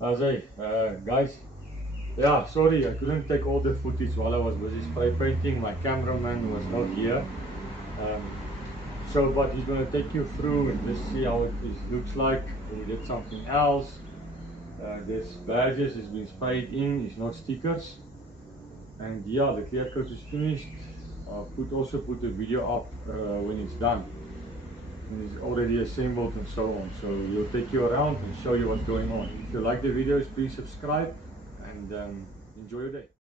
Azay, guys, yeah, sorry, I couldn't take all the footage while I was busy spray painting. My cameraman was not here. Um, but he's going to take you through and just see how it looks like. We did something else. This badges has been sprayed in, it's not stickers. And yeah, the clear coat is finished. I'll also put the video up when it's done. And it's already assembled and so on. So he'll take you around and show you what's going on. If you like the videos, please subscribe and enjoy your day.